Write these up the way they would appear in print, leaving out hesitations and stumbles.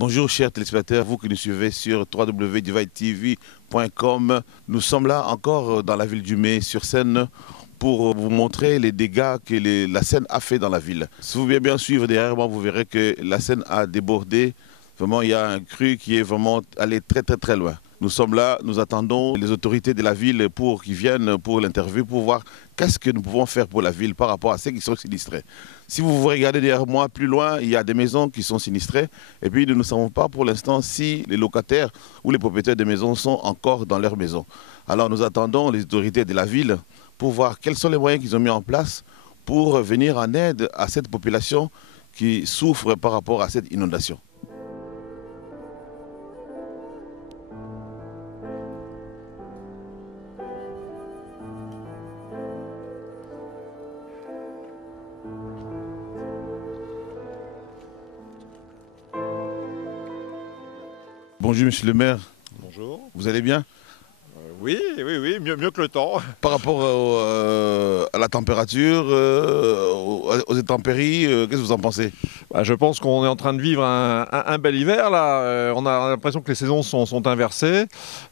Bonjour chers téléspectateurs, vous qui nous suivez sur www.dividetv.com. Nous sommes là encore dans la ville du Mai sur Seine pour vous montrer les dégâts que la Seine a fait dans la ville. Si vous voulez bien suivre derrière moi, vous verrez que la Seine a débordé. Vraiment, il y a un cru qui est vraiment allé très loin. Nous sommes là, nous attendons les autorités de la ville pour qu'ils viennent pour l'interview, pour voir qu'est-ce que nous pouvons faire pour la ville par rapport à ceux qui sont sinistrés. Si vous regardez derrière moi plus loin, il y a des maisons qui sont sinistrées et puis nous ne savons pas pour l'instant si les locataires ou les propriétaires des maisons sont encore dans leurs maisons. Alors nous attendons les autorités de la ville pour voir quels sont les moyens qu'ils ont mis en place pour venir en aide à cette population qui souffre par rapport à cette inondation. Bonjour Monsieur le maire. Bonjour. Vous allez bien? Oui, mieux que le temps. Par rapport à la température, aux intempéries, qu'est-ce que vous en pensez? Je pense qu'on est en train de vivre un bel hiver là. On a l'impression que les saisons sont inversées.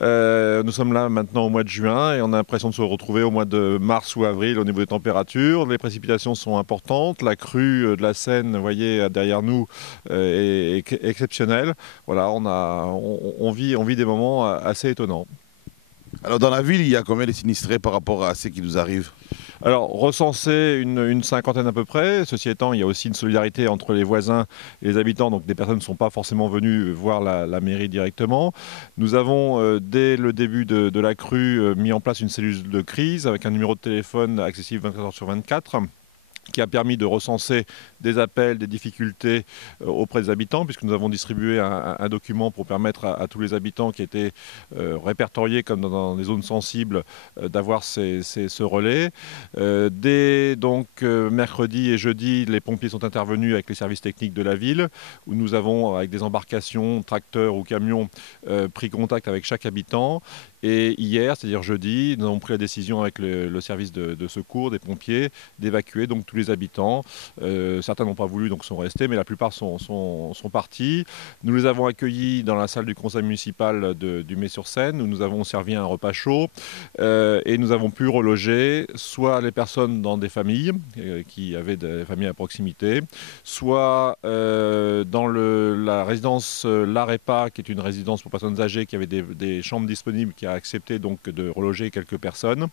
Nous sommes là maintenant au mois de juin et on a l'impression de se retrouver au mois de mars ou avril au niveau des températures. Les précipitations sont importantes. La crue de la Seine, vous voyez derrière nous, est exceptionnelle. Voilà, on vit des moments assez étonnants. Alors dans la ville, il y a combien de sinistrés par rapport à ce qui nous arrive? Alors, recensé une cinquantaine à peu près. Ceci étant, il y a aussi une solidarité entre les voisins et les habitants. Donc, des personnes ne sont pas forcément venues voir la mairie directement. Nous avons, dès le début de la crue, mis en place une cellule de crise avec un numéro de téléphone accessible 24h/24. Qui a permis de recenser des appels, des difficultés auprès des habitants, puisque nous avons distribué un document pour permettre à tous les habitants qui étaient répertoriés comme dans des zones sensibles d'avoir ce relais. Dès donc mercredi et jeudi, les pompiers sont intervenus avec les services techniques de la ville, où nous avons, avec des embarcations, tracteurs ou camions, pris contact avec chaque habitant. Et hier, c'est-à-dire jeudi, nous avons pris la décision avec le service de secours des pompiers d'évacuer donc tous les habitants. Certains n'ont pas voulu, donc sont restés, mais la plupart sont partis. Nous les avons accueillis dans la salle du conseil municipal du Mai-sur-Seine, où nous avons servi un repas chaud. Et nous avons pu reloger soit les personnes dans des familles, qui avaient des familles à proximité, soit dans la résidence L'Arepa, qui est une résidence pour personnes âgées qui avait des chambres disponibles, qui a accepté donc de reloger quelques personnes,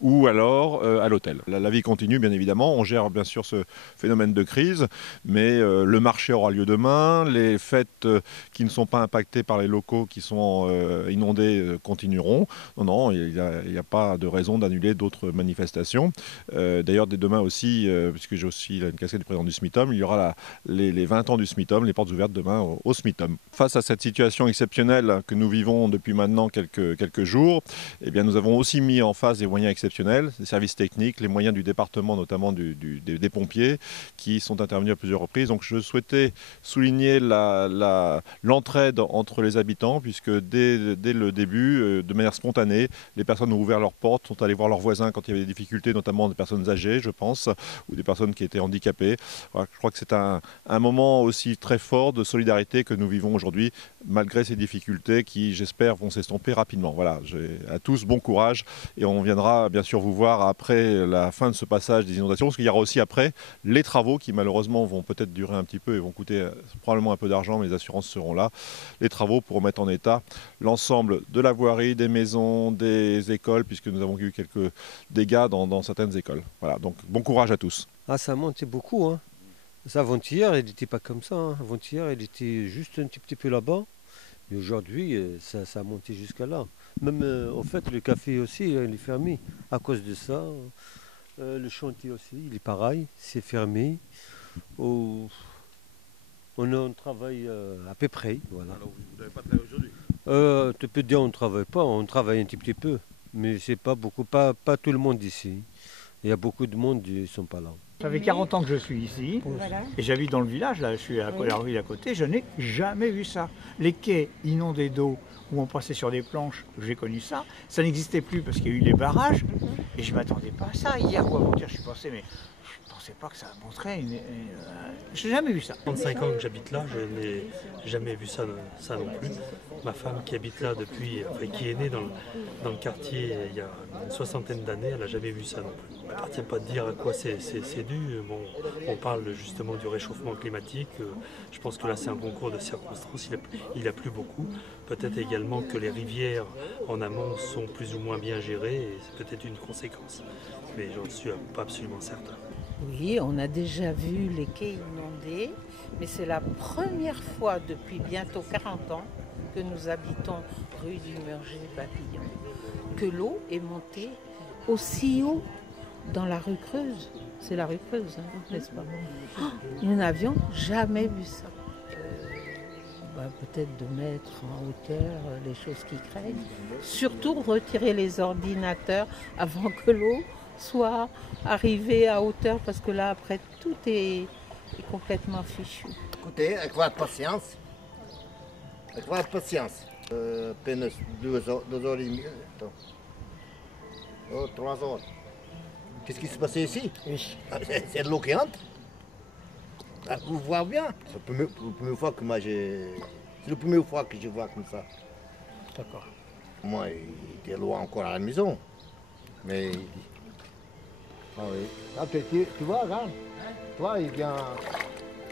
ou alors à l'hôtel. La vie continue bien évidemment, on gère bien sûr ce phénomène de crise, mais le marché aura lieu demain, les fêtes qui ne sont pas impactées par les locaux qui sont inondés continueront. Non, il n'y a pas de raison d'annuler d'autres manifestations. D'ailleurs dès demain aussi, puisque j'ai aussi une casquette du président du SMITOM, il y aura les 20 ans du SMITOM, les portes ouvertes demain au SMITOM. Face à cette situation exceptionnelle que nous vivons depuis maintenant quelques jours, eh bien, nous avons aussi mis en face des moyens exceptionnels, des services techniques, les moyens du département, notamment des pompiers, qui sont intervenus à plusieurs reprises. Donc je souhaitais souligner l'entraide entre les habitants, puisque dès le début, de manière spontanée, les personnes ont ouvert leurs portes, sont allées voir leurs voisins quand il y avait des difficultés, notamment des personnes âgées, je pense, ou des personnes qui étaient handicapées. Voilà, je crois que c'est un moment aussi très fort de solidarité que nous vivons aujourd'hui, malgré ces difficultés qui, j'espère, vont s'estomper rapidement. Voilà, à tous, bon courage, et on viendra bien sûr vous voir après la fin de ce passage des inondations, parce qu'il y aura aussi après les travaux qui malheureusement vont peut-être durer un petit peu et vont coûter probablement un peu d'argent, mais les assurances seront là. Les travaux pour remettre en état l'ensemble de la voirie, des maisons, des écoles, puisque nous avons eu quelques dégâts dans certaines écoles. Voilà, donc bon courage à tous. Ah, ça monte beaucoup, hein. Ça, avant-hier, il n'était pas comme ça, hein. Avant-hier, il était juste un petit peu là-bas. Mais aujourd'hui, ça a monté jusqu'à là. Même, en fait, le café aussi, il est fermé à cause de ça. Le chantier aussi, il est pareil, c'est fermé. On travaille à peu près, voilà. Alors vous n'avez pas travaillé aujourd'hui? Tu peux dire on ne travaille pas, on travaille un petit peu. Mais c'est pas beaucoup, pas tout le monde ici. Il y a beaucoup de monde, ils ne sont pas là. Ça fait 40 ans que je suis ici, Voilà. et j'habite dans le village, là, je suis à la rue d'à côté, je n'ai jamais vu ça. Les quais inondés d'eau, où on passait sur des planches, j'ai connu ça, ça n'existait plus parce qu'il y a eu les barrages, et je ne m'attendais pas à ça. Hier ou avant-hier, je suis passé, mais je ne pensais pas que ça montrait j'ai jamais vu ça. 35 ans que j'habite là, je n'ai jamais vu ça non plus. Ma femme qui habite là depuis, enfin, qui est née dans le quartier il y a une soixantaine d'années, elle n'a jamais vu ça non plus. Il n'appartient pas de dire à quoi c'est dû. Bon, on parle justement du réchauffement climatique. Je pense que là c'est un concours de circonstances, il a plu beaucoup. Peut-être également que les rivières en amont sont plus ou moins bien gérées et c'est peut-être une conséquence. Mais j'en suis pas absolument certain. Oui, on a déjà vu les quais inondés, mais c'est la première fois depuis bientôt 40 ans que nous habitons rue du Murger-Papillon, que l'eau est montée aussi haut dans la rue Creuse. C'est la rue Creuse, hein, n'est-ce pas? Nous n'avions jamais vu ça. Peut-être de mettre en hauteur les choses qui craignent. Surtout retirer les ordinateurs avant que l'eau soit arrivée à hauteur, parce que là, après, tout est complètement fichu. Écoutez, avec votre patience, peine 2 heures et demie, oh, 3 heures. Qu'est-ce qui s'est passé ici? Oui. C'est de l'eau qui entre. Vous voyez bien. C'est la première fois que c'est la première fois que je vois comme ça. D'accord. Moi, il était loin encore à la maison. Mais. Ah oui. Ah, tu vois, regarde. Toi, il vient.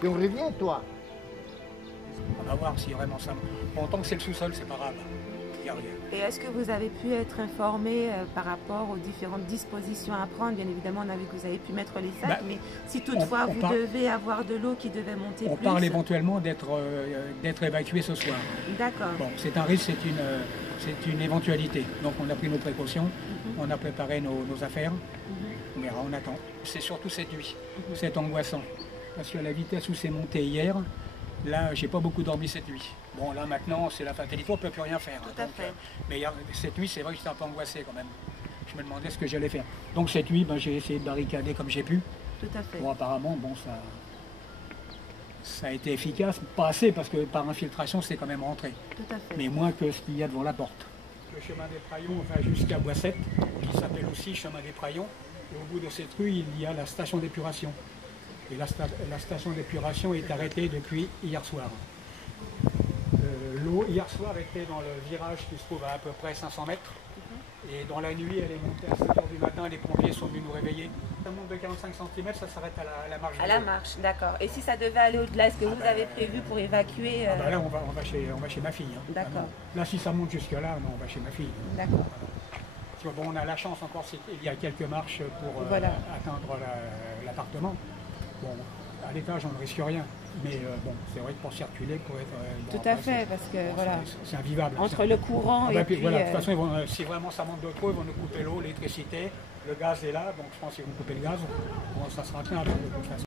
Tu reviens, toi. On va voir si vraiment ça. Bon, tant que c'est le sous-sol, c'est pas grave. Il n'y a rien. Et est-ce que vous avez pu être informé par rapport aux différentes dispositions à prendre? Bien évidemment, on a vu que vous avez pu mettre les sacs, mais si toutefois vous devez avoir de l'eau qui devait monter on plus... parle éventuellement d'être évacué ce soir. D'accord. Bon, c'est un risque, c'est une éventualité. Donc on a pris nos précautions, on a préparé nos affaires. On verra, on attend. C'est surtout cette nuit, c'est angoissant. Parce que la vitesse où c'est monté hier, là, j'ai pas beaucoup dormi cette nuit. Bon, là maintenant, c'est la fatalité, on ne peut plus rien faire. Tout à fait. Mais cette nuit, c'est vrai que j'étais un peu angoissé quand même. Je me demandais ce que j'allais faire. Donc cette nuit, j'ai essayé de barricader comme j'ai pu. Tout à fait. Bon, apparemment, ça a été efficace. Pas assez, parce que par infiltration, c'est quand même rentré. Tout à fait. Mais moins que ce qu'il y a devant la porte. Le chemin des Praillons va jusqu'à Boissette, qui s'appelle aussi chemin des Praillons. Et au bout de cette rue, il y a la station d'épuration. Et la station d'épuration est arrêtée depuis hier soir. L'eau, hier soir, était dans le virage qui se trouve à peu près 500 mètres. Et dans la nuit, elle est montée à 5 h du matin, les pompiers sont venus nous réveiller. Ça monte de 45 cm, ça s'arrête à la marche. À la marche, d'accord. Et si ça devait aller au-delà, est-ce que vous avez prévu pour évacuer Là, on va chez ma fille. Hein. D'accord. Là, si ça monte jusque-là, non, on va chez ma fille. D'accord. Bon, on a la chance encore, il y a quelques marches pour atteindre l'appartement. Bon, à l'étage, on ne risque rien. Mais bon, c'est vrai que pour circuler, pour être... Tout à fait, parce que voilà. C'est invivable. Entre le courant et puis... Voilà, de toute façon, si vraiment ça monte de trop, ils vont nous couper l'eau, l'électricité. Le gaz est là, donc je pense qu'ils vont couper le gaz. Bon, ça sera tenable de toute façon.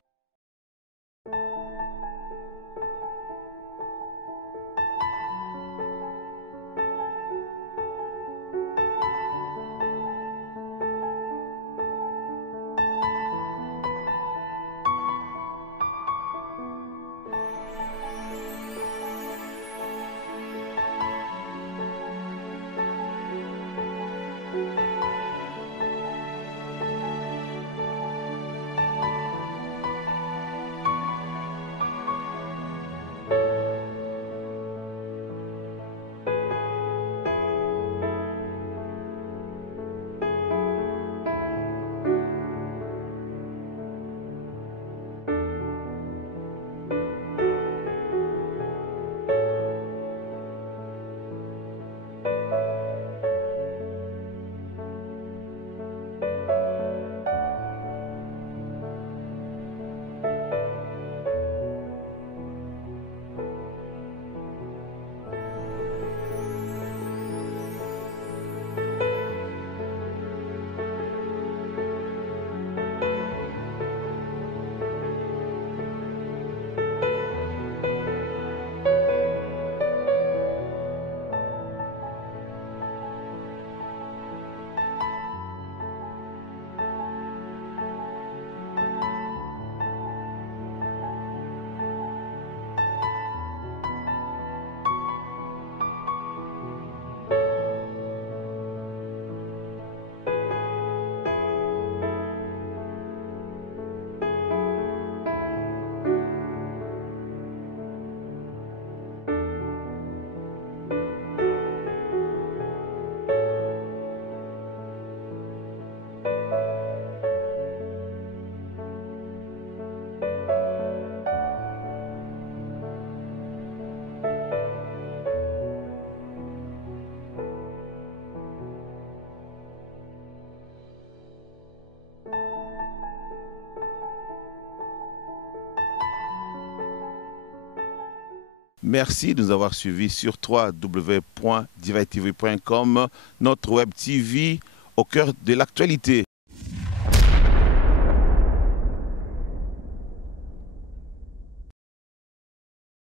Merci de nous avoir suivis sur www.divaitv.com, notre web TV au cœur de l'actualité.